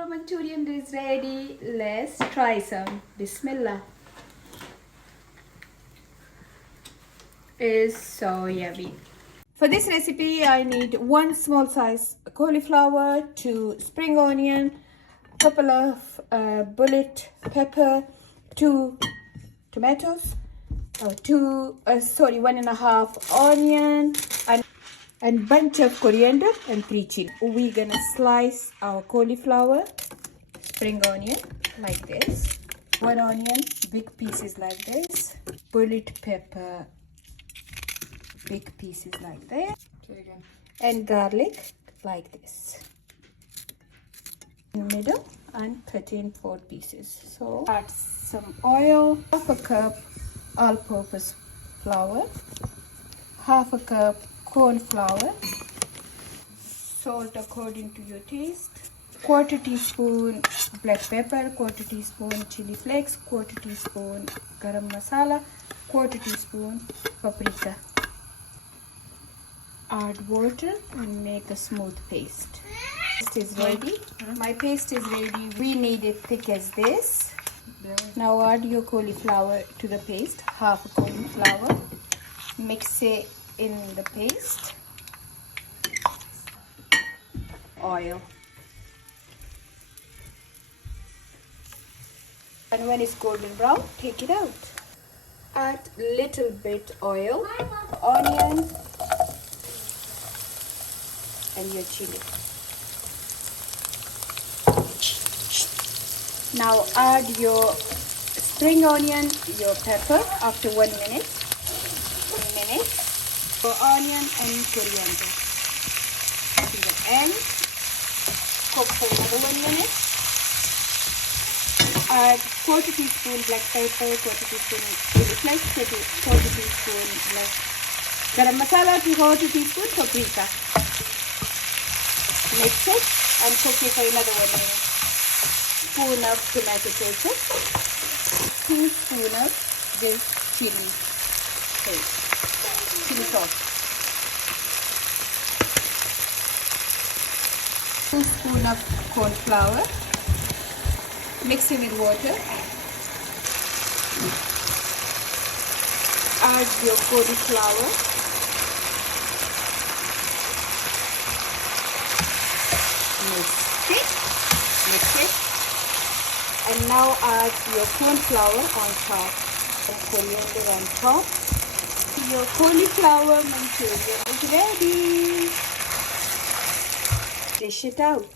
Our Manchurian is ready. Let's try some. Bismillah. Is so yummy. For this recipe, I need 1 small size cauliflower, 2 spring onion, couple of bullet pepper, 2 tomatoes, 1.5 onion, and bunch of coriander and 3 chili. We're gonna slice our cauliflower, spring onion like this, 1 onion, big pieces like this, bullet pepper, big pieces like this, and garlic like this in the middle, and cut in 4 pieces. So add some oil, half a cup all-purpose flour, half a cup corn flour, salt according to your taste, 1/4 teaspoon black pepper, 1/4 teaspoon chili flakes, 1/4 teaspoon garam masala, 1/4 teaspoon paprika. Add water and make a smooth paste. Paste is ready. My paste is ready. We need it thick as this. Now add your cauliflower to the paste, half a cauliflower. Mix it in the paste. Oil. And when it's golden brown, take it out. Add little bit oil, onion, and your chili. Now add your spring onion, your pepper after 1 minute. 1 minute. For onion and coriander. To the end. Cook for another 1 minute. Add 1/4 teaspoon black pepper, 1/4 teaspoon chili flakes, 1/4 teaspoon garam masala, 1/4 teaspoon paprika. Mix it and cook it for another 1 minute. Spoon of tomato ketchup, 2 spoons of this chili paste, chili sauce, 2 spoons of corn flour. Mix it with water. Add your cauliflower. Mix it. And now add your corn flour on top and coriander on top. Your cauliflower Manchurian is ready. Dish it out.